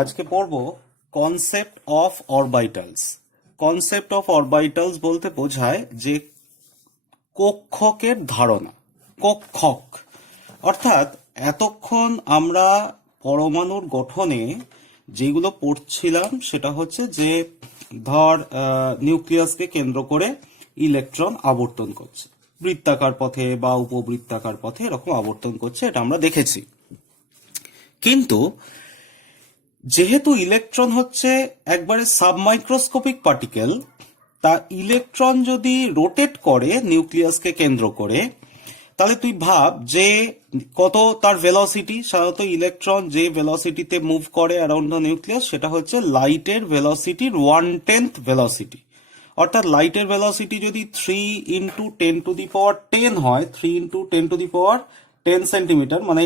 আজকে পড়ব concept of অরবাইটালস। Concept of অরবাইটালস বলতে বোঝায় যে কক্ষকের ধারণা। কক্ষক অর্থাৎ এতক্ষণ আমরা পরমাণুর গঠনে যেগুলো পড়ছিলাম সেটা হচ্ছে যে ধর নিউক্লিয়াসকে কেন্দ্র করে ইলেকট্রন আবর্তন করছে, বৃত্তাকার পথে বা উপবৃত্তাকার পথে এরকম আবর্তন করছে, এটা আমরা দেখেছি। কিন্তু যেহেতু ইলেকট্রন হচ্ছে একবারে সাবমাইক্রোস্কোপিক পার্টিকেল, তা ইলেকট্রন যদি রোটেট করে নিউক্লিয়াসকে কেন্দ্র করে, তাহলে তুই ভাব যে কত তার ভেলোসিটি। সাধারণত ইলেকট্রন যে ভেলোসিটিতে মুভ করে অ্যারাউন্ড দ্য নিউক্লিয়াস সেটা হচ্ছে লাইটের ভেলোসিটির 1/10 ভেলোসিটি। অর্থাৎ লাইটের ভেলোসিটি যদি 3 × 10⁻10 হয়, 3 × 10⁻10 সেন্টিমিটার, মানে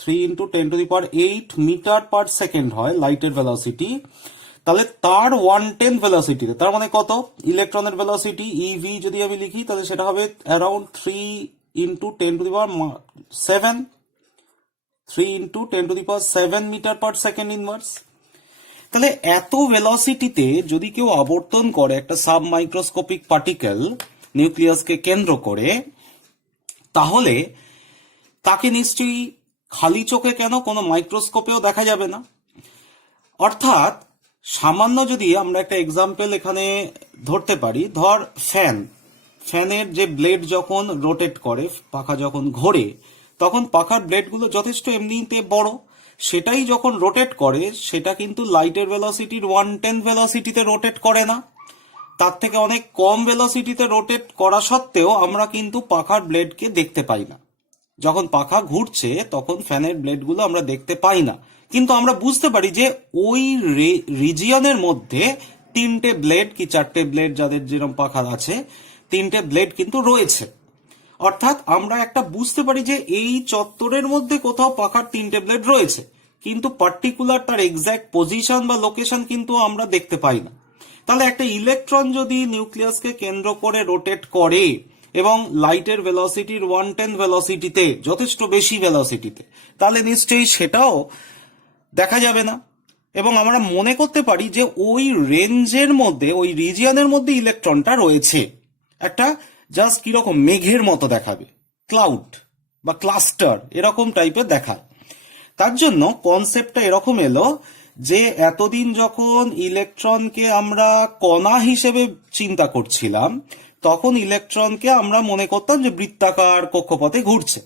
3 × 10⁸ মিটার পার সেকেন্ড হয় লাইটের ভেলোসিটি, তাহলে তার 1/10 ভেলোসিটিতে, তার মানে কত ইলেকট্রনের ভেলোসিটি ইভি যদি আমি লিখি তাহলে সেটা হবে around 3 × 10⁻7 3 × 10⁻7 metre per second inverse. তাহলে এত ভেলোসিটিতে যদি কেউ আবর্তন করে একটা সাব মাইক্রোস্কোপিক পার্টিকেল নিউক্লিয়াসকে কেন্দ্র করে, তাহলে তাকে নিশ্চয়ই খালি চোখে কেন, কোনো মাইক্রোস্কোপেও দেখা যাবে না। অর্থাৎ সামান্য যদি আমরা একটা এক্সাম্পল এখানে ধরতে পারি, ধর ফ্যানের যে ব্লেড যখন রোটেট করে, পাখা যখন ঘোরে, তখন পাখার ব্লেডগুলো যথেষ্ট এমনিতে বড়, সেটাই যখন রোটেট করে সেটা কিন্তু লাইটের ভেলোসিটির 1/10 ভেলোসিটিতে রোটেট করে না, তার থেকে অনেক কম ভেলোসিটিতে রোটেট করা সত্ত্বেও আমরা কিন্তু পাখার ব্লেডকে দেখতে পাই না। যখন পাখা ঘুরছে তখন ফ্যানের ব্লেডগুলো আমরা দেখতে পাই না, কিন্তু আমরা বুঝতে পারি যে ওই রিজিয়নের মধ্যে 3টে ব্লেড কি 4টে ব্লেড, যাদের যেরকম পাখা আছে 3টে ব্লেড কিন্তু রয়েছে। অর্থাৎ আমরা একটা বুঝতে পারি যে এই চত্বরের মধ্যে কোথাও পাখার 3টে ব্লেড রয়েছে, কিন্তু পার্টিকুলার তার এক্স্যাক্ট পজিশন বা লোকেশন কিন্তু আমরা দেখতে পাই না। তাহলে একটা ইলেকট্রন যদি নিউক্লিয়াসকে কেন্দ্র করে রোটেট করে এবং লাইটের ভেলোসিটির 1/10 ভেলোসিটিতে, যথেষ্ট বেশি ভেলোসিটিতে, তাহলে নিশ্চয়ই সেটাও দেখা যাবে না। এবং আমরা মনে করতে পারি যে ওই রেঞ্জের মধ্যে, ওই রিজিয়নের মধ্যে ইলেকট্রনটা রয়েছে। একটা জাস্ট কিরকম মেঘের মতো দেখাবে, ক্লাউড বা ক্লাস্টার এরকম টাইপের দেখায়। তার জন্য কনসেপ্টটা এরকম এলো যে এতদিন যখন ইলেকট্রনকে আমরা কণা হিসেবে চিন্তা করছিলাম, তখন ইলেকট্রনকে আমরা মনে করতাম যে বৃত্তাকার কক্ষপথে ঘুরছে।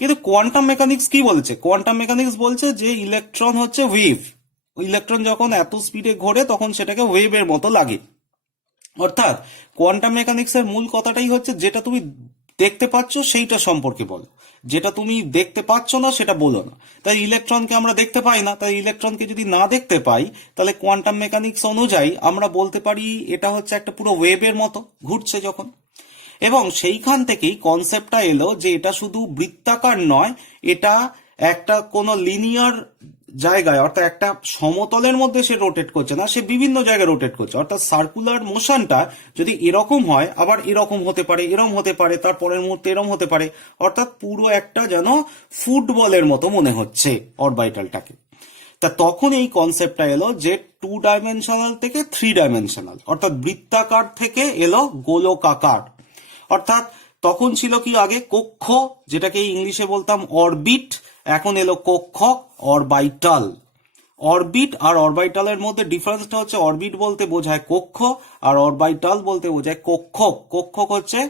কিন্তু কোয়ান্টাম মেকানিক্স কি বলছে? কোয়ান্টাম মেকানিক্স বলছে যে ইলেকট্রন হচ্ছে ওয়েভ। ইলেকট্রন যখন এত স্পিডে ঘোরে তখন সেটাকে ওয়েভের মতো লাগে। অর্থাৎ কোয়ান্টাম মেকানিক্সের মূল কথাটাই হচ্ছে যেটা তুমি দেখতে পাচ্ছ সেইটা সম্পর্কে বলো, যেটা তুমি দেখতে পাচ্ছ না সেটা বলো না। তাই ইলেকট্রনকে আমরা দেখতে পাই না, তাই ইলেকট্রনকে যদি না দেখতে পাই তাহলে কোয়ান্টাম মেকানিক্স অনুযায়ী আমরা বলতে পারি এটা হচ্ছে একটা পুরো ওয়েভের মতো ঘুরছে যখন। এবং সেইখান থেকেই কনসেপ্টটা এলো যে এটা শুধু বৃত্তাকার নয়, এটা একটা কোনো লিনিয়ার জায়গায়, অর্থাৎ একটা সমতলের মধ্যে সে রোটেট করছে না, সে বিভিন্ন জায়গায় রোটেট করছে। অর্থাৎ সার্কুলার মোশনটা যদি এরকম হয়, আবার এরকম হতে পারে, এরকম হতে পারে, তার পরের মুহূর্তে এরকম হতে পারে। অর্থাৎ পুরো একটা যেন ফুটবলের মতো মনে হচ্ছে অরবাইটালটাকে। তা তখন এই কনসেপ্টটা এলো যে 2 ডাইমেনশনাল থেকে 3 ডাইমেনশনাল, অর্থাৎ বৃত্তাকার থেকে এলো গোলকাকার। অর্থাৎ তখন ছিল কি, আগে কক্ষ, যেটাকে ইংলিশে বলতাম অরবিট, এখন এলো কক্ষক, অরবাইটাল। অরবিট আর অরবাইটালের মধ্যে ডিফারেন্সটা হচ্ছে অরবিট বলতে বোঝায় কক্ষ আর অরবাইটাল বলতে বোঝায় কক্ষক। কক্ষক হচ্ছে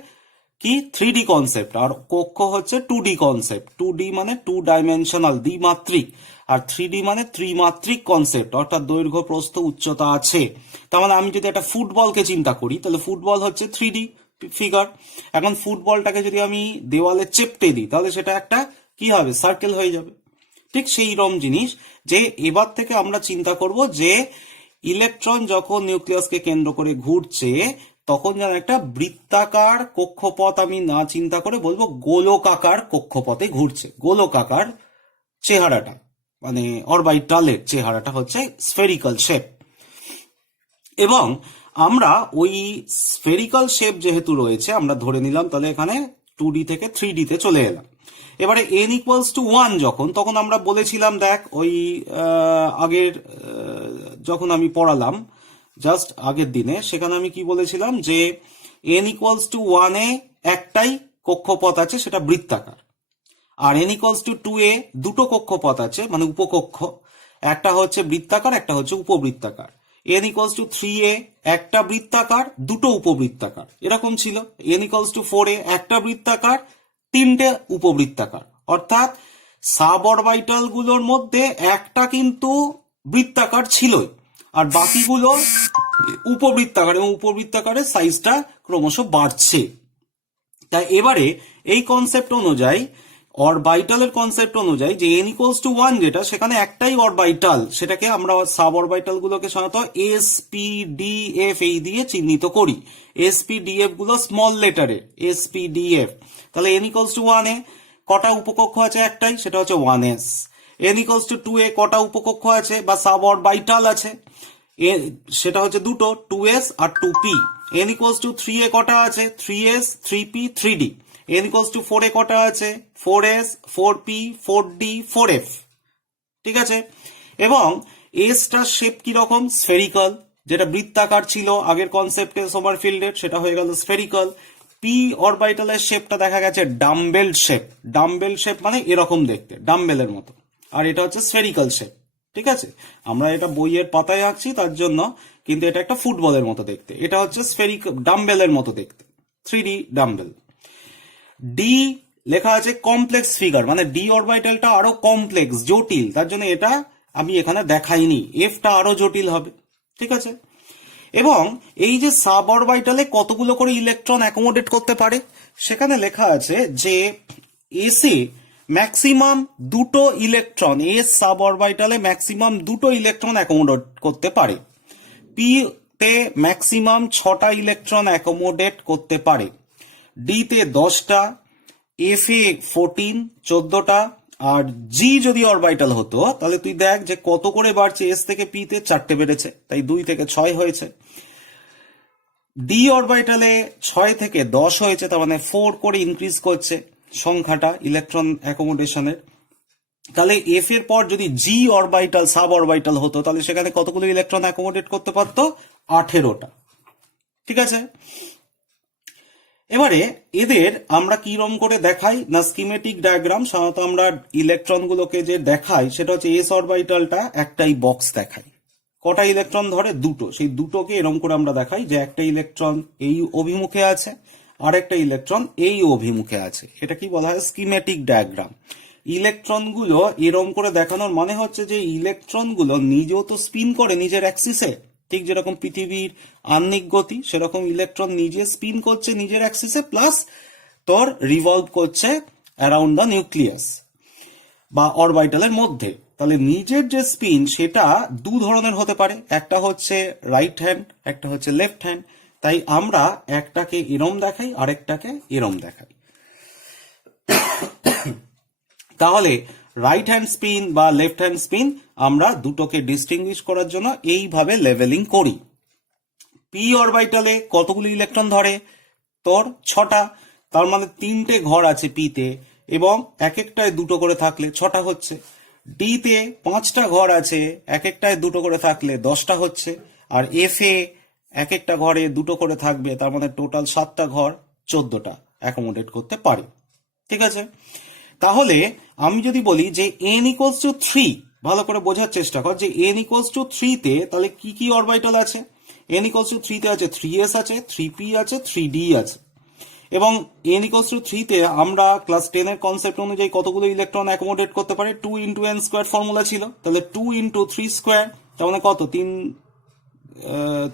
কি 3D কনসেপ্ট, আর কক্ষ হচ্ছে 2D কনসেপ্ট। 2D মানে 2 ডাইমেনশনাল, দ্বিমাত্রিক, আর 3D মানে ত্রিমাত্রিক কনসেপ্ট, অর্থাৎ দৈর্ঘ্য প্রস্থ উচ্চতা আছে। তার মানে আমি যদি একটা ফুটবলকে চিন্তা করি তাহলে ফুটবল হচ্ছে 3D ফিগার। এখন ফুটবলটাকে যদি আমি দেওয়ালে চেপটে দিই তাহলে সেটা একটা কি হবে, সার্কেল হয়ে যাবে। ঠিক সেই রকম জিনিস যে এবার থেকে আমরা চিন্তা করব যে ইলেকট্রন যখন নিউক্লিয়াসকে কেন্দ্র করে ঘুরছে তখন যেন একটা বৃত্তাকার কক্ষপথ আমি না চিন্তা করে বলবো গোলকাকার কক্ষপথে ঘুরছে। গোলকাকার চেহারাটা, মানে অরবাইটালের চেহারাটা হচ্ছে স্ফেরিক্যাল শেপ। এবং আমরা ওই স্ফেরিক্যাল শেপ যেহেতু রয়েছে আমরা ধরে নিলাম, তাহলে এখানে 2D থেকে 3D তে চলে এলাম। এবারে n ইকুয়ালস টু 1 যখন, তখন আমরা বলেছিলাম, দেখ ওই আগের যখন আমি পড়ালাম জাস্ট আগের দিনে, সেখানে আমি কি বলেছিলাম যে n ইকুয়ালস টু 1 এ একটাই কক্ষপথ আছে, সেটা বৃত্তাকার। আর n ইকুয়ালস টু 2 এ দুটো কক্ষপথ আছে, মানে উপকক্ষ, একটা হচ্ছে বৃত্তাকার, একটা হচ্ছে উপবৃত্তাকার। n ইকুয়ালস টু 3 এ একটা বৃত্তাকার, দুটো উপবৃত্তাকার, এরকম ছিল। n ইকুয়ালস টু 4 এ একটা বৃত্তাকার, তিনটে উপবৃত্তাকার। অর্থাৎ সাব অরবিটাল গুলোর মধ্যে একটা কিন্তু বৃত্তাকার ছিলই, আর বাকিগুলো উপবৃত্তাকার, এবং উপবৃত্তাকারের সাইজটা ক্রমশ বাড়ছে। তাই এবারে এই কনসেপ্ট অনুযায়ী, অরবাইটালের কনসেপ্ট অনুযায়ী, যে n ইকুয়ালস টু 1 যেটা, সেখানে একটাই অরবাইটাল, সেটাকে আমরা সাব অরবাইটাল গুলোকে সাধারণত এস পি ডি এফ এই দিয়ে চিহ্নিত করি। এস পি ডি এফ গুলো স্মল লেটারে, এস পি ডি এফ। তাহলে n ইকুয়ালস টু 1 এ কটা উপকক্ষ আছে? একটাই, সেটা হচ্ছে 1s। n ইকুয়ালস টু 2 এ কটা উপকক্ষ আছে বা সাব অরবাইটাল আছে? সেটা হচ্ছে দুটো, 2s আর 2p। n ইকুয়ালস টু 3 এ কটা আছে? 3s, 3p, 3d। n equals two 4 এ কটা আছে? 4s, 4p, 4d, 4f। ঠিক আছে। এবং এসটার শেপ কি রকম? স্ফেরিক্যাল, যেটা বৃত্তাকার ছিল আগের কনসেপ্টে সোমারফিল্ডের, সেটা হয়ে গেল স্ফেরিক্যাল। পি অরবিটালের শেপটা দেখা গেছে ডাম্বেল শেপ। ডাম্বেল শেপ মানে এরকম দেখতে, ডাম্বেলের মতো। আর এটা হচ্ছে স্ফেরিক্যাল শেপ। ঠিক আছে, আমরা এটা বইয়ের পাতায় আঁকছি তার জন্য, কিন্তু এটা একটা ফুটবলের মতো দেখতে। এটা হচ্ছে স্ফেরিক্যাল, ডাম্বেলের মতো দেখতে, 3D ডাম্বেল। ডি লেখা আছে কমপ্লেক্স ফিগার, মানে ডি অরবিটালটা আরো কমপ্লেক্স, জটিল, তার জন্য এটা আমি এখানে দেখাইনি। এফটা আরো জটিল হবে। ঠিক আছে। এবং এই যে সাব অরবিটালে কতগুলো করে ইলেকট্রন অ্যাকোমোডেট করতে পারে, সেখানে লেখা আছে যে এসে ম্যাক্সিমাম দুটো ইলেকট্রন, এস সাব অরবিটালে ম্যাক্সিমাম দুটো ইলেকট্রন অ্যাকোমোডেট করতে পারে। পি তে ম্যাক্সিমাম 6টা ইলেকট্রন অ্যাকোমোডেট করতে পারে। ডি তে 10টা, এফ এ 14, 14টা। আর জি যদি অরবিটাল হতো, তাহলে তুই দেখ যে কত করে বাড়ছে, এস থেকে পি তে 4টে বেড়েছে, তাই 2 থেকে 6 হয়েছে। ডি অরবিটালে 6 থেকে 10 হয়েছে, তার মানে 4 করে ইনক্রিজ করছে সংখ্যাটা ইলেকট্রন অ্যাকোমোডেশনের। তাহলে এফ এর পর যদি জি অরবিটাল, সাব অরবিটাল হতো, তাহলে সেখানে কতগুলো ইলেকট্রন অ্যাকোমোডেট করতে পারতো? 18টা। ঠিক আছে। এবারে এদের আমরা কিরম করে দেখাই না, স্কিমেটিক ডায়াগ্রাম। সাধারণত আমরা ইলেকট্রন গুলোকে যে দেখাই, সেটা হচ্ছে এস অরবিটালটা একটাই বক্স দেখাই। কটা ইলেকট্রন ধরে? দুটো। সেই দুটোকে এরম করে আমরা দেখাই যে একটা ইলেকট্রন এই অভিমুখে আছে, আর একটা ইলেকট্রন এই অভিমুখে আছে। এটা কি বলা হয়? Schematic diagram. ইলেকট্রনগুলো এরম করে দেখানোর মানে হচ্ছে যে ইলেকট্রনগুলো নিজেও তো স্পিন করে নিজের অ্যাক্সিসে, ঠিক যেরকম পৃথিবীর আহ্নিক গতি, সেরকম ইলেকট্রন নিজে স্পিন করছে নিজের অ্যাক্সিসে, প্লাস তোর রিভলভ করছে অ্যারাউন্ড দ্য নিউক্লিয়াস বা অরবিটালের মধ্যে। তাহলে নিজের যে স্পিন, সেটা দু ধরনের হতে পারে, একটা হচ্ছে রাইট হ্যান্ড, একটা হচ্ছে লেফট হ্যান্ড। তাই আমরা একটাকে এরম দেখাই, আরেকটাকে এরম দেখাই। তাহলে রাইট হ্যান্ড স্পিন বা লেফট হ্যান্ড স্পিন আমরা দুটোকে ডিস্টিংগুইশ করার জন্য এইভাবে লেভেলিং করি। পি অরবিটালে কতগুলো ইলেকট্রন ধরে? তোর 6টা। তার মানে 3টে ঘর আছে পিতে, এবং এক একটায় দুটো করে থাকলে 6টা হচ্ছে। ডি তে 5টা ঘর আছে, এক একটায় দুটো করে থাকলে 10টা হচ্ছে। আর এফ এ এক একটা ঘরে দুটো করে থাকবে, তার মানে টোটাল 7টা ঘর, 14টা অ্যাকোমোডেট করতে পারে। ঠিক আছে। তাহলে আমি যদি বলি যে n ইকুয়ালস টু 3, ভালো করে বোঝার চেষ্টা কর যে n ইকুয়ালস টু 3 তে তাহলে কি কি অরবিটাল আছে? n ইকুয়ালস টু 3 তে আছে 3s আছে, 3p আছে, 3d আছে। এবং n ইকুয়ালস টু 3 তে আমরা ক্লাস 10 এর কনসেপ্ট অনুযায়ী কতগুলো ইলেকট্রন অ্যাকোমোডেট করতে পারে? 2 ইন্টু n স্কোয়ার ফর্মুলা ছিল, তাহলে 2 ইন্টু 3 স্কোয়ার, তার মানে কত?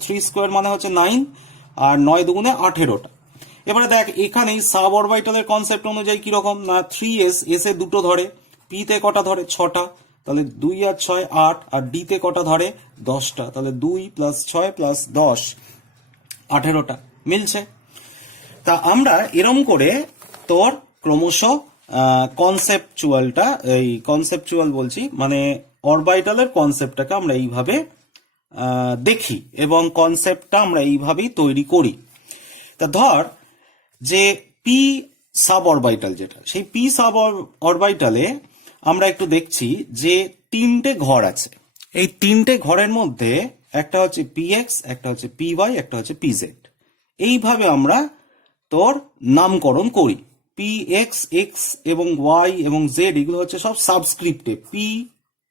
3 স্কোয়ার মানে হচ্ছে 9, আর 9 দুগুণে 18টা। এবারে দেখ এখানে সাব অরবিটালের কনসেপ্ট অনুযায়ী কিরকম না, 3s, এস এ দুটো ধরে, পি তে কটা ধরে? 6টা, তাহলে 2 আর 6 8, আর ডি তে কটা ধরে? 10টা, তাহলে 2 প্লাস 6 প্লাস 10, 18টা। মিলছে? তা আমরা এরম করে তোর ক্রমশ কনসেপচুয়ালটা, এই কনসেপচুয়াল বলছি মানে অরবিটালের কনসেপ্টটাকে আমরা এইভাবে দেখি, এবং কনসেপ্টটা আমরা এইভাবেই তৈরি করি। তা ধর যে পি সাব অরবিটাল যেটা, সেই পি সাব অরবিটালে আমরা একটু দেখছি যে তিনটে ঘর আছে। এই তিনটে ঘরের মধ্যে একটা হচ্ছে পি এক্স, একটা হচ্ছে পি ওয়াই, একটা হচ্ছে পি জেড। এইভাবে আমরা তোর নামকরণ করি। পি এক্স, এক্স এবং ওয়াই এবং জেড এগুলো হচ্ছে সব সাবস্ক্রিপ্টে। পি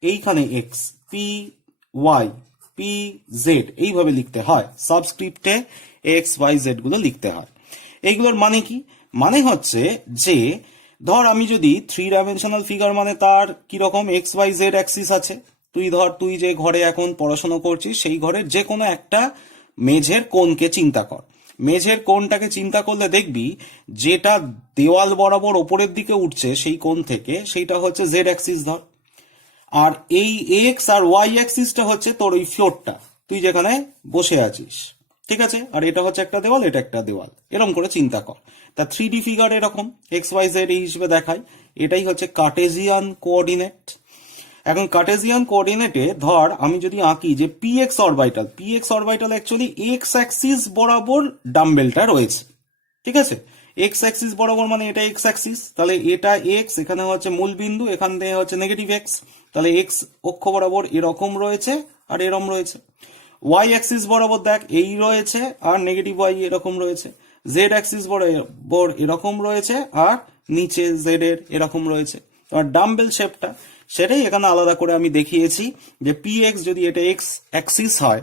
এইখানে X, P Y, P Z এইভাবে লিখতে হয়। সাবস্ক্রিপ্টে এক্স ওয়াই জেড গুলো লিখতে হয়। এইগুলোর মানে কি? মানে হচ্ছে যে ধর আমি যদি 3 ডাইমেনশনাল ফিগার মানে তার কিরকম এক্স ওয়াই জেড অ্যাক্সিস আছে। তুই যে ঘরে এখন পড়াশোনা করছিস সেই ঘরের যে কোনো একটা মেঝের কোণকে চিন্তা কর। মেঝের কোণটাকে চিন্তা করলে দেখবি যেটা দেওয়াল বরাবর ওপরের দিকে উঠছে সেই কোণ থেকে, সেইটা হচ্ছে জেড অ্যাক্সিস ধর। আর এই এক্স আর ওয়াই অ্যাক্সিসটা হচ্ছে তোর ওই ফ্লোরটা, তুই যেখানে বসে আছিস, ঠিক আছে? আর এটা হচ্ছে একটা দেওয়াল, এটা একটা দেওয়াল, এরকম করে চিন্তা কর। তা 3D ফিগার এরকম এক্স ওয়াই জেড এই হিসেবে দেখায়। এটাই হচ্ছে কার্টেজিয়ান কোঅর্ডিনেট। এখন কার্টেজিয়ান কোঅর্ডিনেটে ধর আমি যদি আঁকি যে P x orbital, P x orbital actually x Axis বরাবর ডাম্বেলটা রয়েছে, ঠিক আছে? এক্স অ্যাক্সিস বরাবর মানে এটা এক্স অ্যাক্সিস, তাহলে এটা এক্স, এখানে হচ্ছে মূল বিন্দু, এখান থেকে হচ্ছে নেগেটিভ এক্স, তাহলে এক্স অক্ষ বরাবর এরকম রয়েছে আর এরকম রয়েছে। ওয়াই অ্যাক্সিস বরাবর দেখ এই রয়েছে আর নেগেটিভ ওয়াই এরকম রয়েছে। জেড অ্যাক্সিস বরাবর এরকম রয়েছে আর নিচে জেড এর এরকম রয়েছে। আর ডাম্বেল শেপটা সেটাই এখানে আলাদা করে আমি দেখিয়েছি যে পি এক্স যদি এটা এক্স অ্যাক্সিস হয়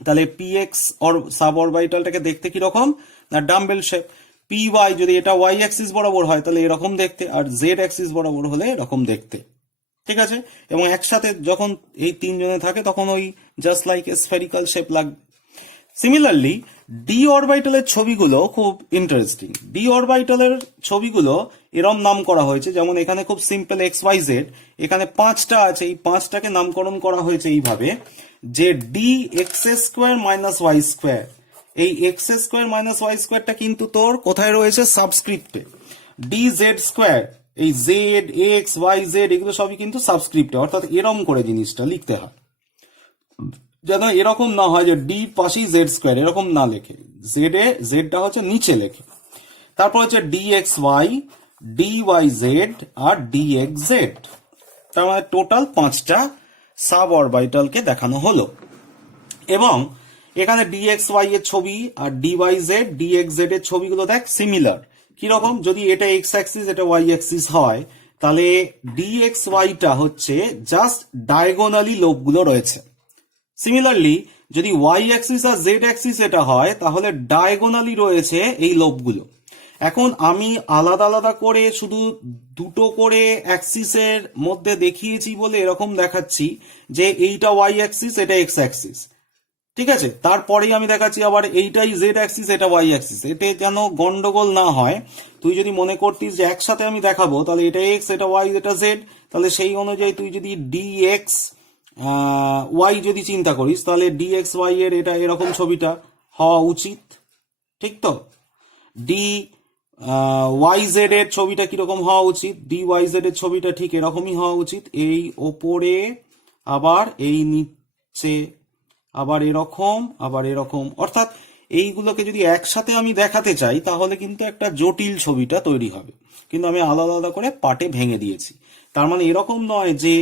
তাহলে পি এক্স সাব অরবিটালটাকে দেখতে কিরকম না ডাম্বেল শেপ। পি ওয়াই যদি এটা ওয়াই অ্যাক্সিস বরাবর হয় তাহলে এরকম দেখতে, আর জেড অ্যাক্সিস বরাবর হলে এরকম দেখতে, ঠিক আছে? এবং একসাথে যখন এই তিনজনে থাকে তখন ওই জাস্ট লাইক স্ফেরিক্যাল শেপ লাগবে। সিমিলারলি ডি অরবিটালের ছবিগুলো খুব ইন্টারেস্টিং। ডি অরবিটালের ছবিগুলো এরম নাম করা হয়েছে, যেমন এখানে খুব সিম্পল এক্স ওয়াই জেড, এখানে 5টা আছে, এই 5টাকে নামকরণ করা হয়েছে এইভাবে যে D x square minus Y square. এই এক্স স্কোয়ার মাইনাস ওয়াই স্কোয়ারটা কিন্তু তোর কোথায় রয়েছে? সাবস্ক্রিপ্টে। ডি জেড স্কোয়ার, এই জেড এক্স ওয়াই জেড এগুলো সবই কিন্তু সাবস্ক্রিপ্টে, অর্থাৎ এরম করে জিনিসটা লিখতে হয়, যেন এরকম না হয় যে ডি পাশেই জেড স্কোয়ার, এরকম না লেখে, জেডটা হচ্ছে নিচে লেখে। তারপর হচ্ছে d x y, d y z আর ডি এক্স জেড। তার মানে টোটাল 5টা সাব অরবিটালকে দেখানো হলো। এবং এখানে ডি এক্স ওয়াই এর ছবি আর d y z d x z এর ছবিগুলো দেখ সিমিলার। কিরকম? যদি এটা এক্স অ্যাক্সিস এটা ওয়াই অ্যাক্সিস হয় তাহলে ডি এক্স ওয়াইটা হচ্ছে জাস্ট ডায়াগোনালি লোবগুলো রয়েছে। সিমিলারলি যদি ওয়াই অ্যাক্সিস আর জেড অ্যাক্সিস এটা হয় তাহলে ডায়াগোনালি রয়েছে এই লোবগুলো। এখন আমি আলাদা আলাদা করে শুধু দুটো করে অ্যাক্সিসের মধ্যে দেখিয়েছি বলে এরকম দেখাচ্ছি যে এইটা ওয়াই অ্যাক্সিস এটা এক্স অ্যাক্সিস, ঠিক আছে? তারপরেই আমি দেখাচ্ছি আবার এইটাই জেড অ্যাক্সিস এটা ওয়াই অ্যাক্সিস, এতে যেন গন্ডগোল না হয়। তুই যদি মনে করতিস যে একসাথে আমি দেখাবো তাহলে এটা এক্স এটা ওয়াই এটা জেড, তাহলে সেই অনুযায়ী তুই যদি ডি এক্স ওয়াই যদি চিন্তা করিস তাহলে ডি এক্স ওয়াই এর এটা এরকম ছবিটা হওয়া উচিত, ঠিক তো? ডি ওয়াই জেড এর ছবিটা কিরকম হওয়া উচিত? ডি ওয়াই জেড এর ছবিটা ঠিক এরকমই হওয়া উচিত, এই ওপরে আবার এই নিচে আবার এরকম আবার এরকম। অর্থাৎ এইগুলোকে যদি একসাথে আমি দেখাতে চাই তাহলে কিন্তু একটা জটিল ছবিটা তৈরি হবে, কিন্তু আমি আলাদা আলাদা করে পার্টে ভেঙে দিয়েছি। তার মানে এরকম নয় যে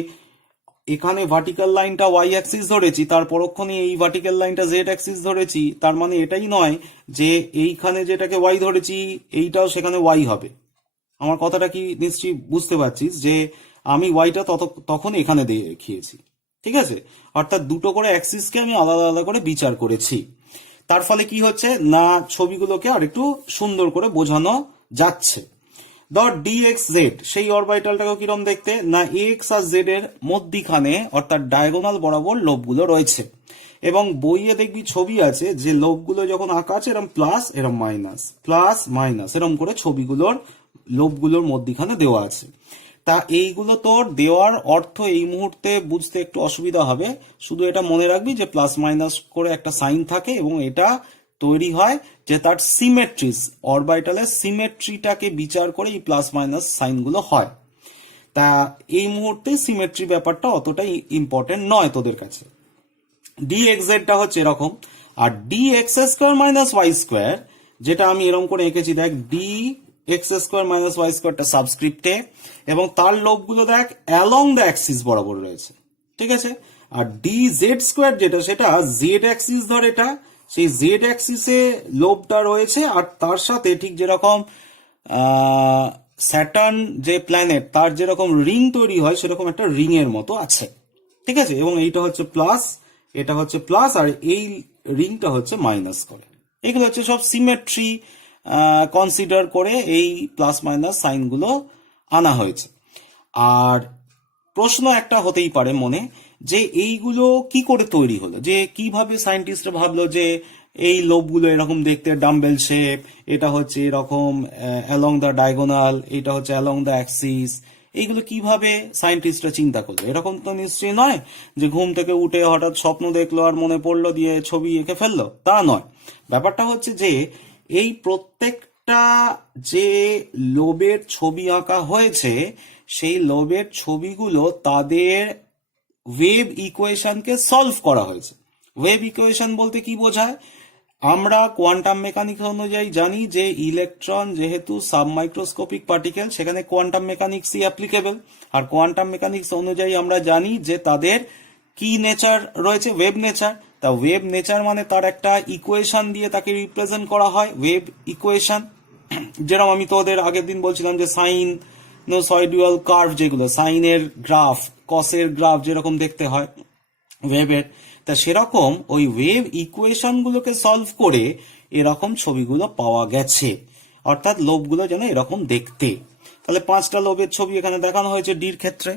এখানে ভার্টিক্যাল লাইনটা ওয়াই অ্যাক্সিস ধরেছি তার পরক্ষণে এই ভার্টিক্যাল লাইনটা জেড অ্যাক্সিস ধরেছি, তার মানে এটাই নয় যে এইখানে যেটাকে ওয়াই ধরেছি এইটাও সেখানে ওয়াই হবে। আমার কথাটা কি নিশ্চয়ই বুঝতে পারছিস যে আমি ওয়াইটা তখন এখানে দেখিয়েছি, ঠিক আছে? অর্থাৎ দুটো করে অ্যাক্সিসকে আমি আলাদা আলাদা করে বিচার করেছি। তার ফলে কি হচ্ছে না ছবিগুলোকে আর একটু সুন্দর করে বোঝানো যাচ্ছে। ধর ডি এক্স জেড সেই অরবিটালটাকে কিরম দেখতে না এক্স আর জেড এর মধ্যিখানে অর্থাৎ ডায়াগোনাল বরাবর লোবগুলো রয়েছে, এবং বইয়ে দেখবি ছবি আছে যে লোবগুলো যখন আঁকা আছে এরম প্লাস মাইনাস এরম করে ছবিগুলোর লোবগুলোর মধ্যিখানে দেওয়া আছে। তা এইগুলো তোর দেওয়ার অর্থ এই মুহূর্তে বুঝতে একটু অসুবিধা হবে, শুধু এটা মনে রাখবি যে প্লাস মাইনাস করে একটা সাইন থাকে এবং এটা তৈরি হয় যে তার সিমেট্রিজ অরবিটালের সিমেট্রিটাকে বিচার করে এই প্লাস মাইনাস সাইনগুলো হয়। তা এই মুহূর্তে সিমেট্রি ব্যাপারটা অতটাই ইম্পর্টেন্ট নয় তোদের কাছে। ডি এক্স জেডটা হচ্ছে এরকম, আর d x square minus Y square যেটা আমি এরকম করে এঁকেছি দেখ d x square minus Y স্কোয়ারটা সাবস্ক্রিপ্টে, এবং তার লোবগুলো দেখ অ্যালং দ্য অ্যাক্সিস বরাবর রয়েছে, ঠিক আছে। আর ডি জেড স্কোয়ার যেটা, সেটা জেড অ্যাক্সিস ধর এটা, সেই জেড অ্যাক্সিসে লোবটা রয়েছে, আর তার সাথে ঠিক যেরকম স্যাটার্ন যে প্ল্যানেট তার যেরকম রিং তৈরি হয় সেরকম একটা রিং এর মতো আছে, ঠিক আছে। এবং এইটা হচ্ছে প্লাস, এটা হচ্ছে প্লাস, আর এই রিংটা হচ্ছে মাইনাস করে। এগুলো হচ্ছে সব সিমেট্রি কনসিডার করে এই প্লাস মাইনাস সাইনগুলো আনা হয়েছে। আর প্রশ্ন একটা হতেই পারে মনে, যে এইগুলো কি করে তৈরি হলো, যে কিভাবে সায়েন্টিস্টরা ভাবলো যে এই লোবগুলো এরকম দেখতে ডাম্বেল শেপ, এটা হচ্ছে এরকম অ্যালং দ্য ডায়াগোনাল, এটা হচ্ছে অ্যালং দ্য অ্যাক্সিস, এইগুলো কিভাবে সায়েন্টিস্টরা চিন্তা করলো? এরকম তো নিশ্চয়ই নয় যে ঘুম থেকে উঠে হঠাৎ স্বপ্ন দেখলো আর মনে পড়লো দিয়ে ছবি এঁকে ফেললো, তা নয়। ব্যাপারটা হচ্ছে যে এই প্রত্যেকটা যে লোবের ছবি আঁকা হয়েছে, সেই লোবের ছবিগুলো তাদের ওয়েভ ইকুয়েশনকে সলভ করা হয়েছে। ওয়েভ ইকুয়েশন বলতে কি বোঝায়? আমরা কোয়ান্টাম মেকানিক্স অনুযায়ী জানি যে ইলেকট্রন যেহেতু সাবমাইক্রোস্কোপিক পার্টিকেল, সেখানে কোয়ান্টাম মেকানিক্সই অ্যাপ্লিকেবল। আর কোয়ান্টাম মেকানিক্স অনুযায়ী আমরা জানি যে তাদের কি নেচার রয়েছে, ওয়েভ নেচার। তা ওয়েভ নেচার মানে তার একটা ইকুয়েশন দিয়ে তাকে রিপ্রেজেন্ট করা হয়, ওয়েভ ইকুয়েশন। যেরকম আমি তোদের আগের দিন বলছিলাম যে সাইন নোসয়েডুয়াল কার্ভ, যেগুলো সাইনের গ্রাফ, কসের গ্রাফ যেরকম দেখতে হয় ওয়েভের, তা সেরকম ওই ওয়েভ ইকুয়েশন গুলোকে সলভ করে এরকম ছবিগুলো পাওয়া গেছে। অর্থাৎ লোবগুলো যেন এরকম দেখতে। তাহলে 5টা লোবের ছবি এখানে দেখানো হয়েছে ডির ক্ষেত্রে।